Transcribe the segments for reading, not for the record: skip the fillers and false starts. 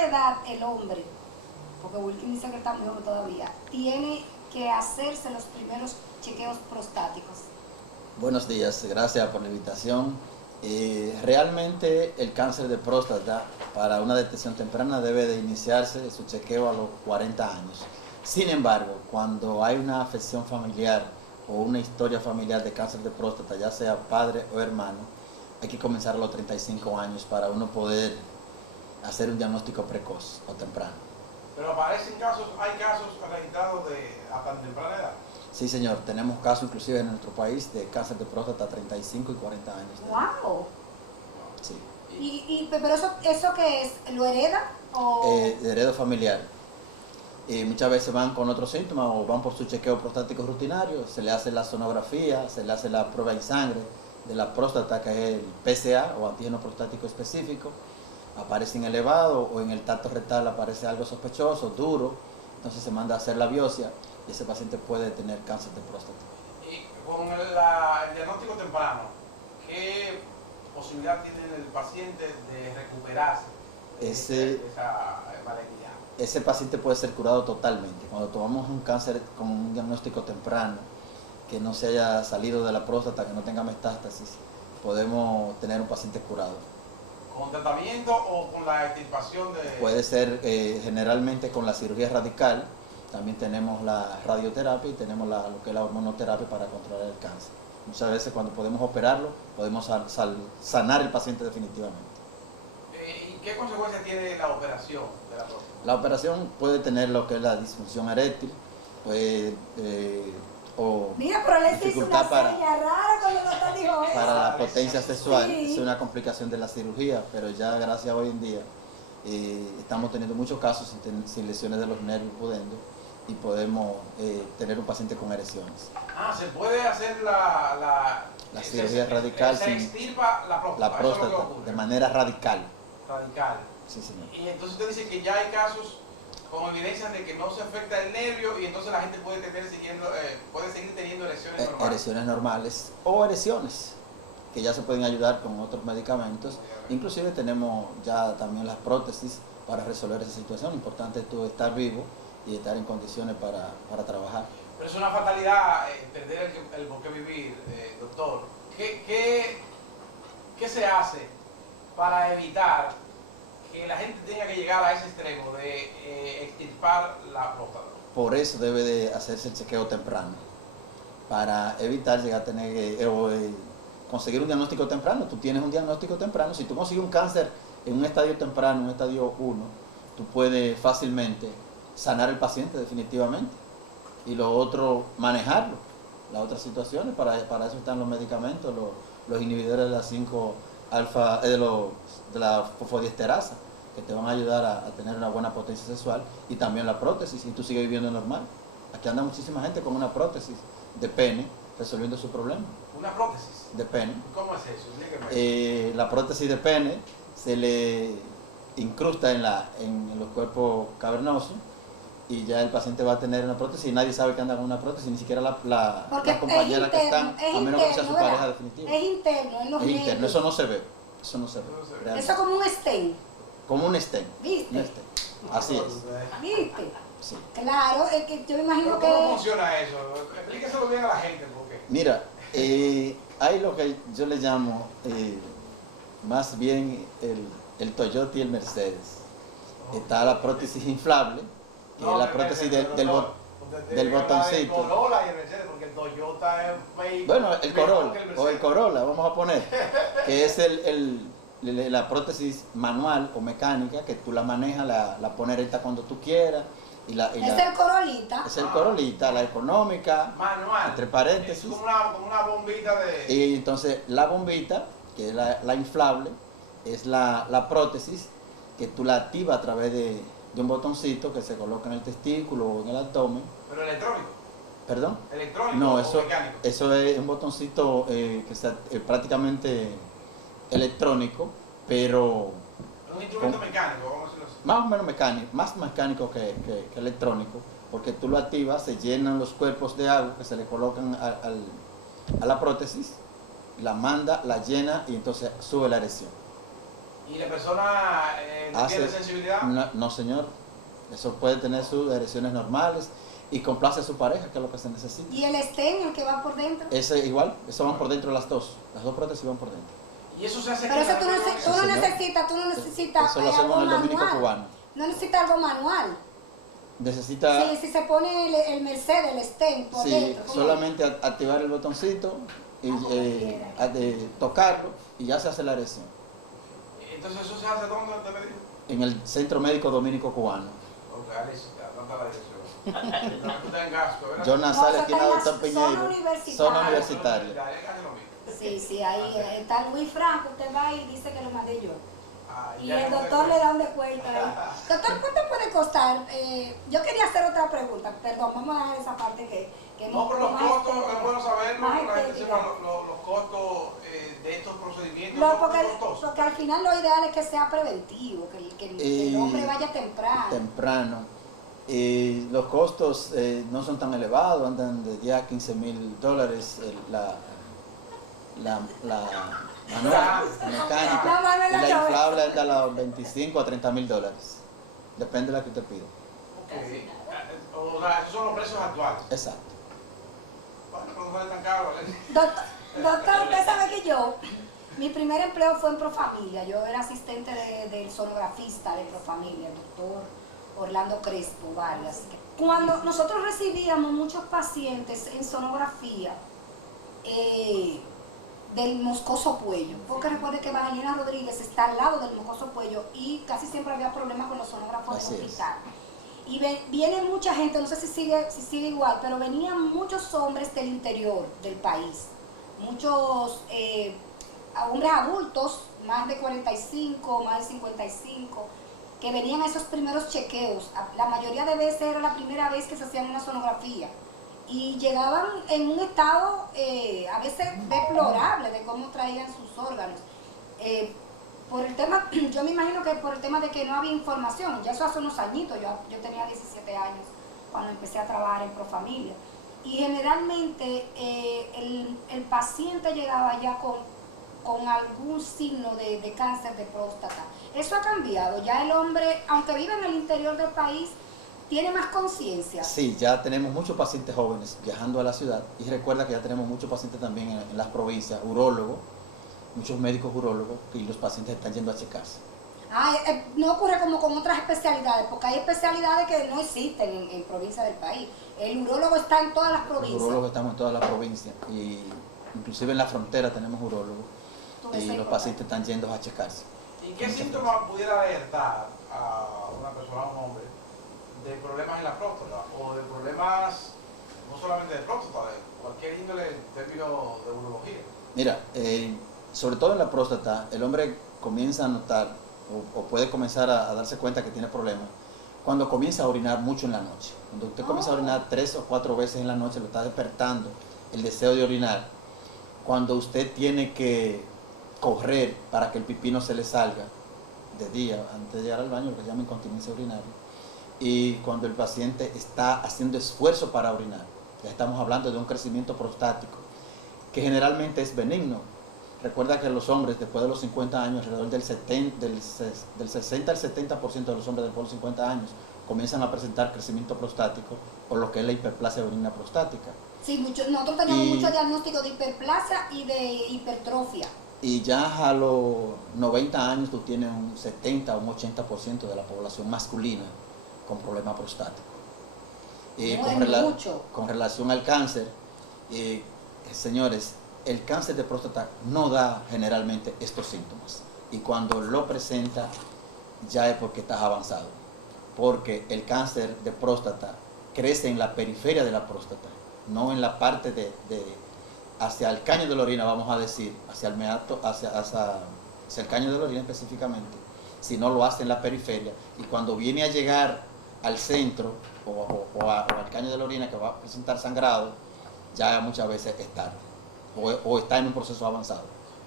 qué edad el hombre, porque Wilkin dice que está muy joven todavía, tiene que hacerse los primeros chequeos prostáticos? Buenos días, gracias por la invitación. Realmente el cáncer de próstata para una detección temprana debe de iniciarse su chequeo a los 40 años. Sin embargo, cuando hay una afección familiar o una historia familiar de cáncer de próstata, ya sea padre o hermano, hay que comenzar a los 35 años para uno poder hacer un diagnóstico precoz o temprano. Pero aparecen casos, hay casos registrados a tan temprana edad. Sí, señor, tenemos casos inclusive en nuestro país de cáncer de próstata a 35 y 40 años. ¡Wow! Sí. Pero eso qué es, ¿lo hereda? Heredo familiar. Muchas veces van con otros síntomas o van por su chequeo prostático rutinario, se le hace la sonografía, se le hace la prueba de sangre de la próstata, que es el PSA o antígeno prostático específico, aparecen elevados o en el tacto rectal aparece algo sospechoso, duro, entonces se manda a hacer la biopsia y ese paciente puede tener cáncer de próstata. Y con el diagnóstico temprano, ¿qué posibilidad tiene el paciente de recuperarse de esa malignidad? Ese paciente puede ser curado totalmente. Cuando tomamos un cáncer con un diagnóstico temprano, que no se haya salido de la próstata, que no tenga metástasis, podemos tener un paciente curado. ¿Con tratamiento o con la extirpación de...? Puede ser generalmente con la cirugía radical, también tenemos la radioterapia y tenemos lo que es la hormonoterapia para controlar el cáncer. Muchas veces cuando podemos operarlo, podemos sanar el paciente definitivamente. ¿Y qué consecuencias tiene la operación de la próstata? La operación puede tener lo que es la disfunción eréctil, o mira, pero le hizo dificultad una seña rara cuando no te dijo eso. para la potencia sexual. Sí. Es una complicación de la cirugía, pero ya gracias a hoy en día estamos teniendo muchos casos sin lesiones de los nervios pudendo y podemos tener un paciente con erecciones. Se puede hacer la cirugía radical se sin extirpa la próstata, de manera radical. Radical. Sí, señor. Y entonces usted dice que ya hay casos con evidencias de que no se afecta el nervio y entonces la gente puede seguir teniendo erecciones normales. Erecciones normales o erecciones que ya se pueden ayudar con otros medicamentos. Inclusive tenemos ya también las prótesis para resolver esa situación. Importante es tú estar vivo y estar en condiciones para trabajar. Pero es una fatalidad perder el por qué vivir, doctor. ¿Qué se hace para evitar que la gente tenga que llegar a ese extremo de extirpar la próstata? Por eso debe de hacerse el chequeo temprano, para evitar llegar a tener conseguir un diagnóstico temprano. Tú tienes un diagnóstico temprano, si tú consigues un cáncer en un estadio temprano, un estadio 1, tú puedes fácilmente sanar al paciente definitivamente y lo otro, manejarlo. Las otras situaciones, para eso están los medicamentos, los inhibidores de la 5-alfa, de la fosfodiesterasa, que te van a ayudar a tener una buena potencia sexual, y también la prótesis, y tú sigues viviendo normal. Aquí anda muchísima gente con una prótesis de pene resolviendo su problema. ¿Una prótesis? De pene. ¿Cómo es eso? Explíqueme. La prótesis de pene se le incrusta en los cuerpos cavernosos y ya el paciente va a tener una prótesis y nadie sabe que anda con una prótesis, ni siquiera la compañera que están, a menos que sea su pareja definitiva. Es interno, en los Es interno, nervios. eso no se ve. Eso no se ve. Eso es como un stent. Como un stent. ¿Viste? Un stent. Así es. ¿Viste? Sí. Claro, es que yo me imagino ¿Pero cómo que... funciona eso? Explíqueselo bien a la gente. Porque... Mira, hay lo que yo le llamo más bien el Toyota y el Mercedes. Está la prótesis inflable, que es la prótesis del botoncito. El Corolla y el Mercedes, porque el Toyota es... Bueno, el Corolla, o el Corolla, vamos a poner, que es la prótesis manual o mecánica, que tú la manejas, la pones recta cuando tú quieras. Es el Corolita. Es el Corolita, la económica, manual. entre paréntesis. Es como una bombita de... Y entonces la bombita, que es la inflable, es la prótesis que tú la activas a través de un botoncito que se coloca en el testículo o en el abdomen. ¿Pero electrónico? ¿Perdón? ¿Electrónico no, o eso, mecánico? Eso es un botoncito que es prácticamente electrónico, pero... Es un instrumento mecánico, vamos a decirlo así. Más o menos mecánico, más mecánico que electrónico, porque tú lo activas, se llenan los cuerpos de agua que se le colocan a la prótesis, la manda, la llena y entonces sube la erección. ¿Y la persona no tiene sensibilidad? No, no, señor. Eso puede tener sus erecciones normales y complace a su pareja, que es lo que se necesita. ¿Y el estén, el que va por dentro? Ese igual, eso van por dentro las dos prótesis van por dentro. Y eso se hace Pero eso tú no señor. necesitas Eso lo hacemos en el dominico cubano. No necesitas algo manual. Necesita, Sí, si se pone el Mercedes, el stem por sí, dentro. ¿cómo solamente activar el botoncito y tocarlo y ya se hace la erección. Entonces eso se hace ¿dónde te me dijo? En el Centro Médico Dominico Cubano. Ok, Alicia, ¿dónde está la dirección? No, tú estás en gasto, ¿verdad? Yo No, Nazario, eso aquí en está en la Doctor Piñeiro. Zona universitaria. Sí, sí, ahí está Luis Franco, usted va y dice que lo mandé yo. Ah, Y ya el no doctor te- le da un descuento ahí. Doctor, ¿cuánto puede costar? Yo quería hacer otra pregunta, perdón, vamos a dejar esa parte que No, pero los más costos, estética, es bueno saberlo, más que la gente estética. sepa los costos de estos procedimientos. No, son porque, costosos. porque al final lo ideal es que sea preventivo, que el hombre vaya temprano. Los costos no son tan elevados, andan de 10 a 15 mil dólares la manual, la mecánica, La mano en y la la cabeza. inflable anda a los 25 a 30 mil dólares. Depende de la que usted pida. Ok. O sea, esos son los precios actuales. Exacto. Bueno, pero no sale tan caro. Doctor, usted sabe que mi primer empleo fue en Profamilia. Yo era asistente del sonografista de Profamilia, el doctor Orlando Crespo Vargas. Cuando nosotros recibíamos muchos pacientes en sonografía del Moscoso Puello, porque recuerde que Evangelina Rodríguez está al lado del Moscoso Puello y casi siempre había problemas con los sonógrafos Así del es. hospital. Y viene mucha gente, no sé si sigue igual, pero venían muchos hombres del interior del país, muchos hombres adultos, más de 45, más de 55, que venían a esos primeros chequeos. La mayoría de veces era la primera vez que se hacían una sonografía y llegaban en un estado a veces deplorable de cómo traían sus órganos. Por el tema, yo me imagino que por el tema de que no había información, ya eso hace unos añitos, yo tenía 17 años cuando empecé a trabajar en Profamilia. Y generalmente el paciente llegaba ya con algún signo de cáncer de próstata. Eso ha cambiado, ya el hombre, aunque vive en el interior del país, tiene más conciencia. Sí, ya tenemos muchos pacientes jóvenes viajando a la ciudad y recuerda que ya tenemos muchos pacientes también en las provincias, urólogos, muchos médicos urólogos y los pacientes están yendo a checarse. No ocurre como con otras especialidades, porque hay especialidades que no existen en provincias del país. El urólogo está en todas las Los provincias. urólogos estamos en todas las provincias y inclusive en la frontera tenemos urólogos y los pacientes están yendo a checarse. ¿Y qué síntomas pudiera alertar a una persona, a un hombre, de problemas en la próstata o de problemas no solamente de próstata, de cualquier índole en términos de urología? Mira, sobre todo en la próstata, el hombre comienza a notar o puede comenzar a darse cuenta que tiene problemas cuando comienza a orinar mucho en la noche. Cuando usted comienza a orinar 3 o 4 veces en la noche, lo está despertando el deseo de orinar. Cuando usted tiene que correr para que el pipí no se le salga de día antes de llegar al baño, lo que se llama incontinencia urinaria. Y cuando el paciente está haciendo esfuerzo para orinar, ya estamos hablando de un crecimiento prostático que generalmente es benigno. Recuerda que los hombres después de los 50 años, alrededor del 60 al 70% de los hombres después de los 50 años comienzan a presentar crecimiento prostático o lo que es la hiperplasia benigna prostática. Sí, nosotros tenemos mucho diagnóstico de hiperplasia y de hipertrofia. Y ya a los 90 años tú tienes un 70 o un 80% de la población masculina con problema prostático. Con relación al cáncer, señores, el cáncer de próstata no da generalmente estos síntomas. Y cuando lo presenta, ya es porque estás avanzado. Porque el cáncer de próstata crece en la periferia de la próstata, no en la parte hacia el caño de la orina, vamos a decir, hacia el meato, hacia el caño de la orina específicamente, sino lo hace en la periferia. Y cuando viene a llegar al centro o al caño de la orina que va a presentar sangrado, ya muchas veces es tarde o está en un proceso avanzado.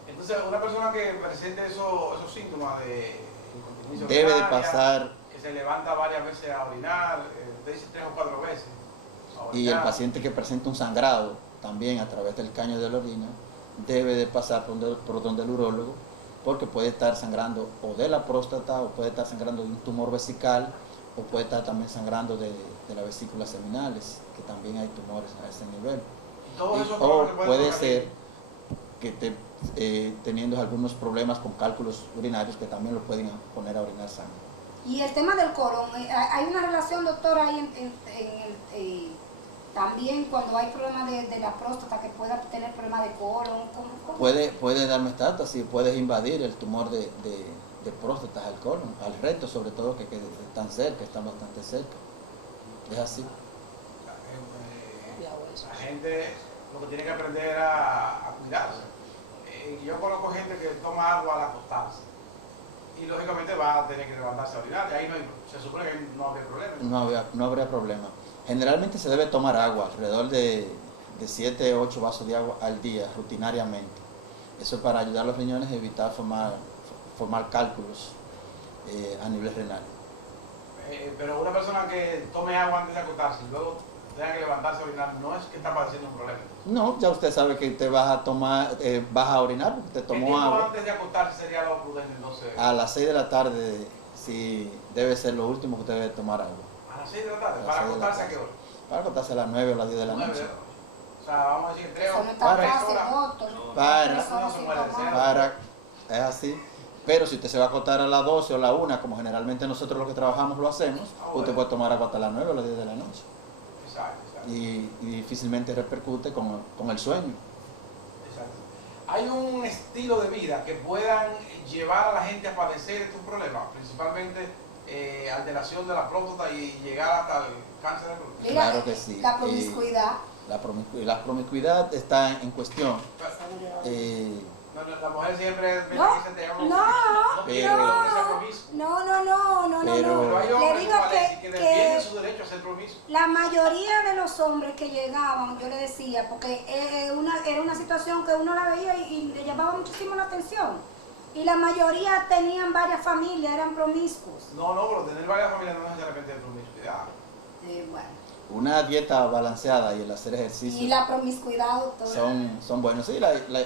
Entonces, una persona que presente esos síntomas de incontinencia debe de urinaria, pasar, que se levanta varias veces a orinar, usted dice 3 o 4 veces a orinar. y el paciente que presenta un sangrado también a través del caño de la orina debe de pasar por donde el urólogo porque puede estar sangrando o de la próstata, o puede estar sangrando de un tumor vesical, o puede estar también sangrando de las vesículas seminales, que también hay tumores a ese nivel. O puede ser que esté teniendo algunos problemas con cálculos urinarios que también lo pueden poner a orinar sangre. Y el tema del colon, ¿hay una relación, doctora, ahí también cuando hay problemas de la próstata, que pueda tener problemas de colon? ¿Cómo? Puede dar metástasis, puedes invadir el tumor de próstata al colon, al recto, sobre todo, que están cerca, están bastante cerca. Es así. La gente lo que tiene que aprender a cuidarse. Yo conozco gente que toma agua al acostarse y lógicamente va a tener que levantarse a orinar, y ahí se supone que no habría problema. No habría problema. Generalmente se debe tomar agua, alrededor de 7 o 8 vasos de agua al día, rutinariamente. Eso es para ayudar a los riñones a evitar formar cálculos a nivel renal. Pero una persona que tome agua antes de acostarse y luego tenga que levantarse a orinar, no es que está padeciendo un problema. No, ya usted sabe que usted vas a orinar porque usted tomó agua. Antes de acostarse sería lo prudente, entonces? A las 6 de la tarde, sí, debe ser lo último que usted debe tomar agua. ¿A las 6 de la tarde? ¿Para acostarse a qué hora? Para acostarse a las 9 o las 10 de la 9, noche. o sea, vamos a decir 3 Eso no horas. está Para- fácil, es así. Pero si usted se va a acostar a las 12 o la 1, como generalmente nosotros los que trabajamos lo hacemos, usted puede tomar agua hasta las 9 o las 10 de la noche. Exacto. Y difícilmente repercute con el sueño. Exacto. ¿Hay un estilo de vida que puedan llevar a la gente a padecer estos problemas? Principalmente alteración de la próstata y llegar hasta el cáncer de próstata. Claro que sí. La promiscuidad. La promiscuidad está en cuestión. La mujer siempre me No, dice te amo. no, quiere que el hombre sea promiscuo. no. Pero hay Le hombres digo que defienden su derecho a ser promiscuo. la mayoría de los hombres que llegaban, yo le decía, porque era una situación que uno la veía y le llamaba muchísimo la atención. Y la mayoría tenían varias familias, eran promiscuos. No, pero tener varias familias no necesariamente es promiscuidad. Bueno. Una dieta balanceada y el hacer ejercicio Y la promiscuidad, doctora. son buenos. Sí,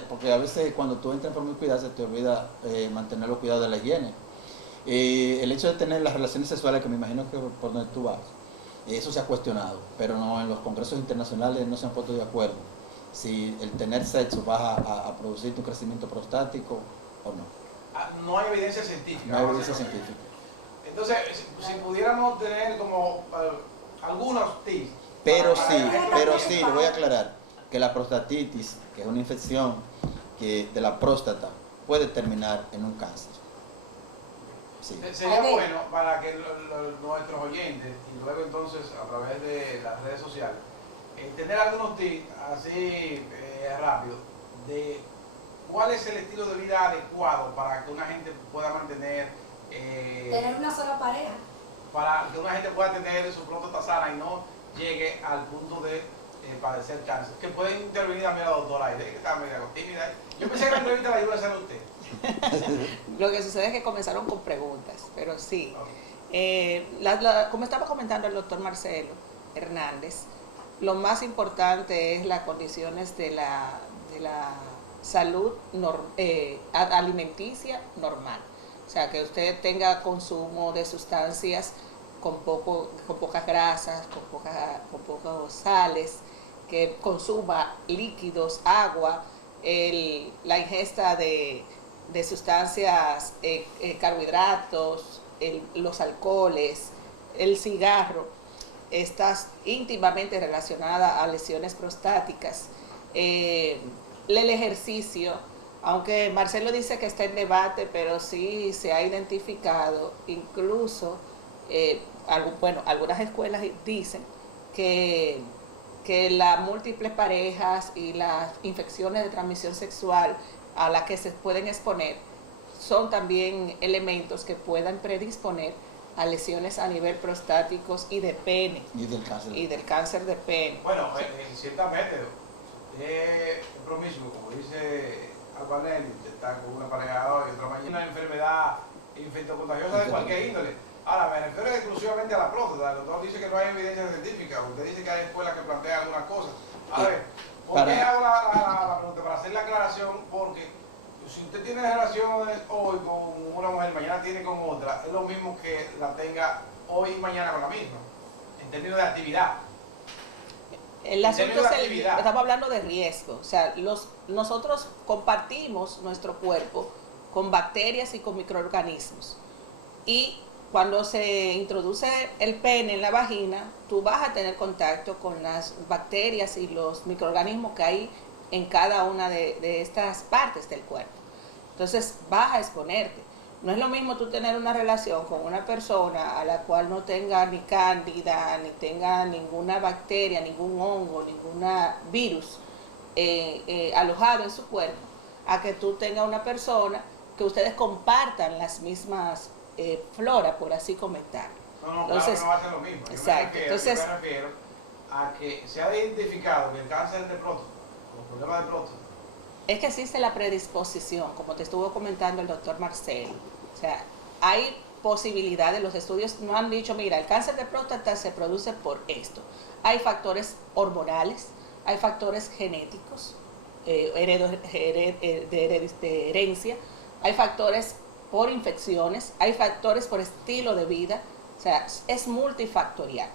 porque a veces cuando tú entras en promiscuidad se te olvida mantener los cuidados de la higiene. El hecho de tener las relaciones sexuales, que me imagino que por donde tú vas, eso se ha cuestionado, pero no, en los congresos internacionales no se han puesto de acuerdo si el tener sexo va a producir tu crecimiento prostático o no. No hay evidencia científica. No hay evidencia científica. Entonces, si pudiéramos tener como algunos tips. Pero sí, le voy a aclarar que la prostatitis, que es una infección de la próstata, puede terminar en un cáncer. Sí. Sería bueno para que nuestros oyentes, y luego entonces a través de las redes sociales, tener algunos tips así rápido de cuál es el estilo de vida adecuado para que una gente pueda mantener Tener una sola pareja. para que una gente pueda tener su próstata sana y no llegue al punto de padecer cáncer. Que pueden intervenir también la doctora Aide, que está medio tímida. Yo pensé que la entrevista la iba a hacer a usted. Lo que sucede es que comenzaron con preguntas, pero sí. Como estaba comentando el doctor Marcelo Hernández, lo más importante es las condiciones de la salud alimenticia normal. O sea, que usted tenga consumo de sustancias con pocas grasas, con pocos sales, que consuma líquidos, agua, la ingesta de sustancias, carbohidratos, los alcoholes, el cigarro, estás íntimamente relacionada a lesiones prostáticas. El ejercicio, aunque Marcelo dice que está en debate, pero sí se ha identificado, incluso, algunas escuelas dicen que las múltiples parejas y las infecciones de transmisión sexual a las que se pueden exponer son también elementos que puedan predisponer a lesiones a nivel prostáticos y de pene. Y del cáncer de pene. Bueno, ciertamente, es promiscuo, como dice Albanelli, está con una pareja hoy y otra mañana, una enfermedad infectocontagiosa de cualquier índole. Ahora, me refiero exclusivamente a la próstata. El doctor dice que no hay evidencia científica. Usted dice que hay escuelas que plantean algunas cosas. A ver, ¿por qué hago la pregunta? Para hacer la aclaración, porque Si usted tiene relaciones hoy con una mujer, mañana tiene con otra, es lo mismo que la tenga hoy y mañana con la misma, en términos de actividad. El asunto es actividad. estamos hablando de riesgo. O sea, nosotros compartimos nuestro cuerpo con bacterias y con microorganismos. Y cuando se introduce el pene en la vagina, tú vas a tener contacto con las bacterias y los microorganismos que hay en cada una de estas partes del cuerpo. Entonces vas a exponerte. No es lo mismo tú tener una relación con una persona a la cual no tenga ni cándida, ni tenga ninguna bacteria, ningún hongo, ningún virus alojado en su cuerpo, a que tú tengas una persona que ustedes compartan las mismas flora, por así comentar. No, Entonces, claro que no va a ser lo mismo. Exacto. Entonces, yo me refiero a que se ha identificado que el cáncer de próstata, los problemas de próstata, es que existe la predisposición, como te estuvo comentando el doctor Marcelo. O sea, hay posibilidades, los estudios no han dicho, mira, el cáncer de próstata se produce por esto. Hay factores hormonales, hay factores genéticos, de herencia, hay factores por infecciones, hay factores por estilo de vida. O sea, es multifactorial.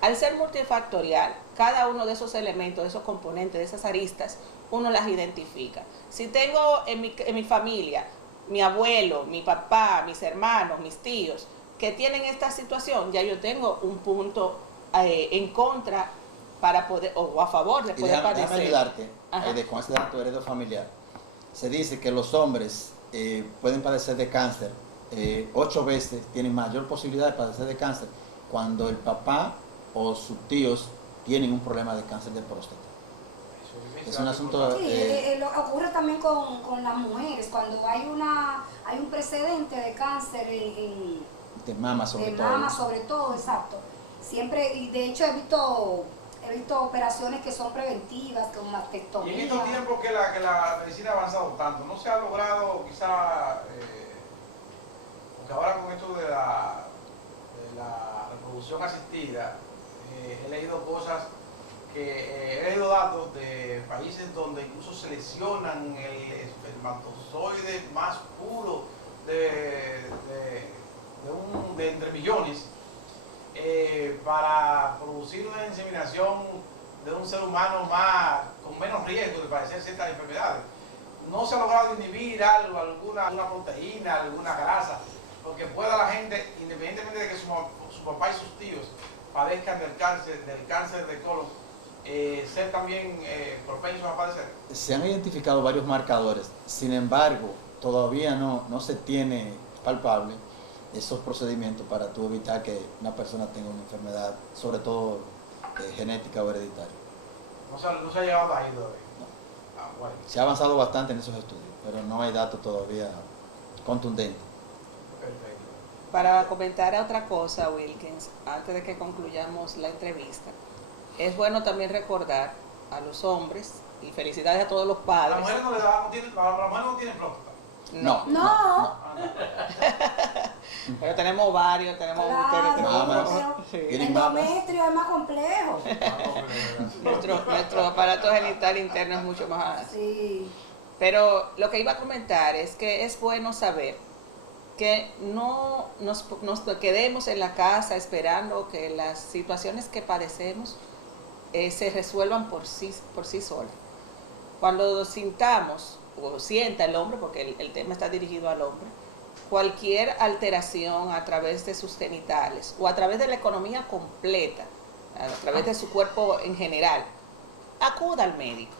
Al ser multifactorial, cada uno de esos elementos, de esos componentes, de esas aristas, uno las identifica. Si tengo en mi familia, mi abuelo, mi papá, mis hermanos, mis tíos, que tienen esta situación, ya yo tengo un punto en contra para poder, o a favor de poder padecer. Déjame ayudarte con ese dato heredo familiar. Se dice que los hombres pueden padecer de cáncer 8 veces, tienen mayor posibilidad de padecer de cáncer cuando el papá o sus tíos tienen un problema de cáncer de próstata. Es un asunto... ocurre también con las mujeres, cuando hay un precedente de cáncer de mama sobre todo. De mama sobre todo, exacto. Siempre, y de hecho he visto operaciones que son preventivas, como mastectomía. Y en estos tiempos que la medicina ha avanzado tanto, ¿no se ha logrado quizá, porque ahora con esto de la reproducción asistida, he leído cosas, he leído datos de países donde incluso seleccionan el espermatozoide más puro de entre millones para producir una inseminación de un ser humano con menos riesgo de padecer ciertas enfermedades. No se ha logrado inhibir algo, alguna proteína, alguna grasa, porque pueda la gente, independientemente de que su papá y sus tíos padezcan del cáncer de colon, ser también propensos a padecer. Se han identificado varios marcadores, sin embargo, todavía no se tiene palpable esos procedimientos para tú evitar que una persona tenga una enfermedad, sobre todo genética o hereditaria. No se ha llegado ahí todavía. No. Bueno. Se ha avanzado bastante en esos estudios, pero no hay datos todavía contundentes. Perfecto. Para comentar otra cosa, Wilkins, antes de que concluyamos la entrevista, es bueno también recordar a los hombres, y felicidades a todos los padres. ¿Las mujeres las mujeres no tienen próstata? No. Pero tenemos varios, tenemos Claro, Sí. el endometrio es más complejo. nuestro aparato genital interno es mucho más. Sí. Pero lo que iba a comentar es que es bueno saber que no nos quedemos en la casa esperando que las situaciones que padecemos se resuelvan por sí solas. Cuando sintamos o sienta el hombre, porque el tema está dirigido al hombre, cualquier alteración a través de sus genitales o a través de la economía completa, a través de su cuerpo en general, acuda al médico.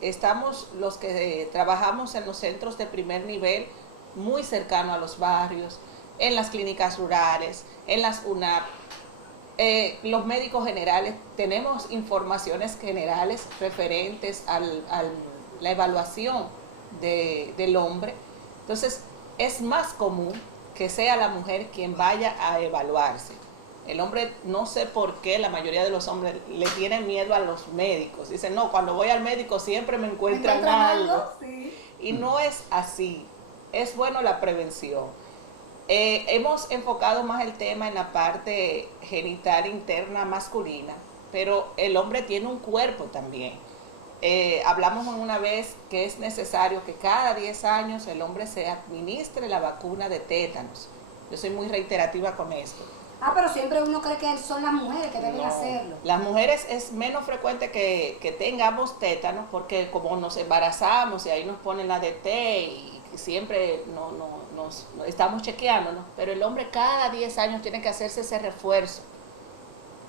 Estamos los que trabajamos en los centros de primer nivel, muy cercano a los barrios, en las clínicas rurales, en las UNAP. Los médicos generales tenemos informaciones generales referentes a la evaluación del hombre. Entonces, es más común que sea la mujer quien vaya a evaluarse. El hombre, no sé por qué, la mayoría de los hombres le tienen miedo a los médicos. Dicen, no, cuando voy al médico siempre me encuentran algo. Sí. Y no es así. Es bueno la prevención. Hemos enfocado más el tema en la parte genital interna masculina, pero el hombre tiene un cuerpo también. Hablamos una vez que es necesario que cada 10 años el hombre se administre la vacuna de tétanos. Yo soy muy reiterativa con esto. Ah, pero siempre uno cree que son las mujeres que deben hacerlo. Las mujeres es menos frecuente que tengamos tétanos porque como nos embarazamos y ahí nos ponen la DT y siempre nos estamos chequeándonos, pero el hombre cada 10 años tiene que hacerse ese refuerzo.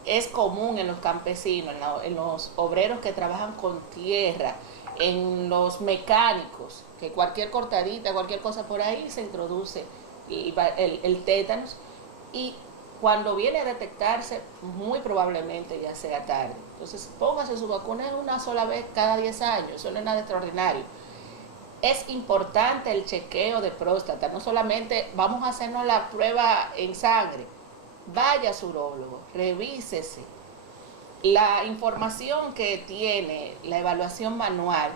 Es común en los campesinos, en los obreros que trabajan con tierra, en los mecánicos, que cualquier cortadita, cualquier cosa por ahí se introduce el tétanos y cuando viene a detectarse, muy probablemente ya sea tarde. Entonces, póngase su vacuna una sola vez cada 10 años, eso no es nada extraordinario. Es importante el chequeo de próstata, no solamente vamos a hacernos la prueba en sangre, vaya a su urólogo, revísese. La información que tiene la evaluación manual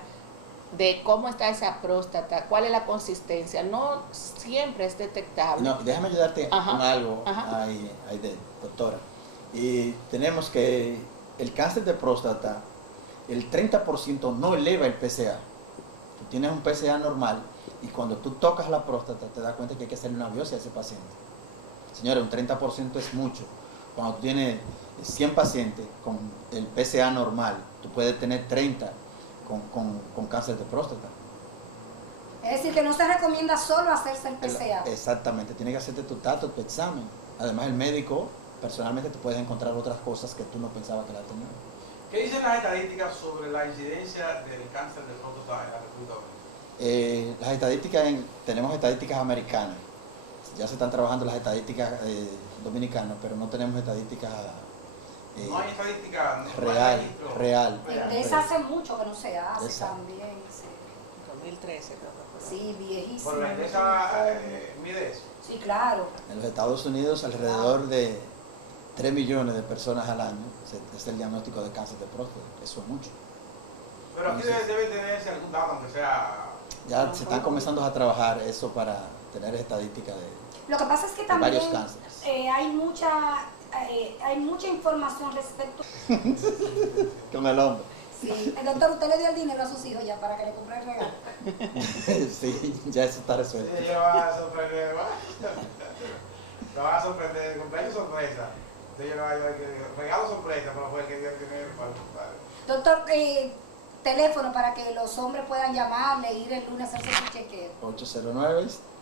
de cómo está esa próstata, cuál es la consistencia, no siempre es detectable. No, déjame ayudarte con algo ahí, doctora. Y tenemos que el cáncer de próstata, el 30% no eleva el PSA. Tú tienes un PSA normal y cuando tú tocas la próstata te das cuenta que hay que hacerle una biopsia a ese paciente. Señores, un 30% es mucho. Cuando tú tienes 100 pacientes con el PSA normal, tú puedes tener 30 con cáncer de próstata. Es decir, que no se recomienda solo hacerse el PSA. Exactamente, tienes que hacerte tu tato, tu examen. Además, el médico, personalmente, te puedes encontrar otras cosas que tú no pensabas que la tenías. ¿Qué dicen las estadísticas sobre la incidencia del cáncer de próstata en la República Dominicana? Las estadísticas, tenemos estadísticas americanas. Ya se están trabajando las estadísticas dominicanas, pero no tenemos estadísticas no hay estadística real. De esa hace mucho que no se hace también. Sí. 2013 creo que fue. Sí, viejísimo. ¿Por la empresa mide eso? Sí, claro. En los Estados Unidos, alrededor de 3 millones de personas al año es el diagnóstico de cáncer de próstata. Eso es mucho. Pero aquí debe tenerse algún dato, aunque sea... Ya se están comenzando a trabajar eso para tener estadísticas Lo que pasa es que de también varios cánceres. hay mucha información respecto. Con el hombre. Sí, el doctor, ¿usted le dio el dinero a sus hijos ya para que le compre el regalo? Sí, ya eso está resuelto. Ella va a sorprender, lo va a sorprender, cumpleaños sorpresa. Ella va a regalo sorpresa, pero fue el que dio el dinero para el compadre. Doctor, teléfono para que los hombres puedan llamarle, ir el lunes a hacerse su chequeo.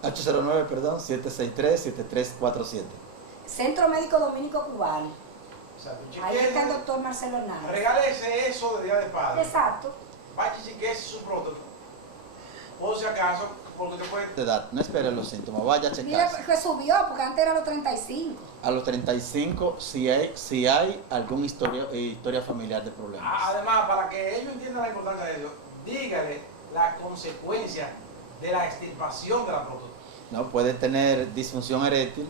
763-7347. Centro Médico Dominico Cubano. O sea, Ahí está el doctor Marcelo Hernández. Regálese eso de Día de Padre. Exacto. Vaya y chequeese su próstata. Por si acaso, porque te puede... De edad, no espere los síntomas, vaya a Mira, checarse. que subió, porque antes era los 35. A los 35, si hay alguna historia familiar de problemas. Además, para que ellos entiendan la importancia de eso, dígale la consecuencia de la extirpación de la próstata. ¿No? Puede tener disfunción eréctil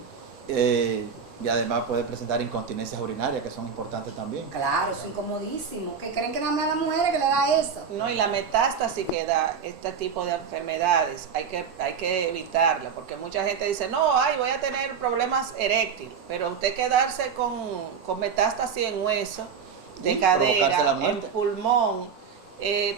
y además puede presentar incontinencias urinarias, que son importantes también. Claro, es incomodísimo. Que creen que nada más a las mujeres que le da eso. No, y la metástasis que da este tipo de enfermedades, hay que evitarla, porque mucha gente dice, no, voy a tener problemas eréctiles, pero usted quedarse con metástasis en hueso, de cadera, en pulmón,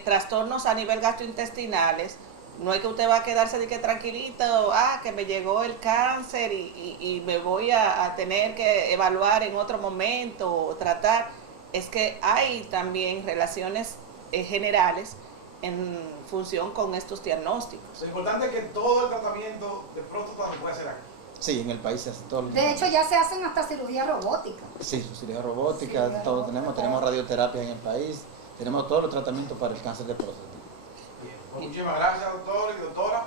trastornos a nivel gastrointestinales, no es que usted va a quedarse de que tranquilito, que me llegó el cáncer y me voy a tener que evaluar en otro momento o tratar. Es que hay también relaciones generales en función con estos diagnósticos. Lo importante es que todo el tratamiento de próstata se puede hacer aquí. Sí, en el país se hace todo. De hecho, ya se hacen hasta cirugía robótica. Sí, cirugía robótica, todo tenemos radioterapia en el país, tenemos todos los tratamientos para el cáncer de próstata. Bien, pues muchísimas gracias, doctor y doctora.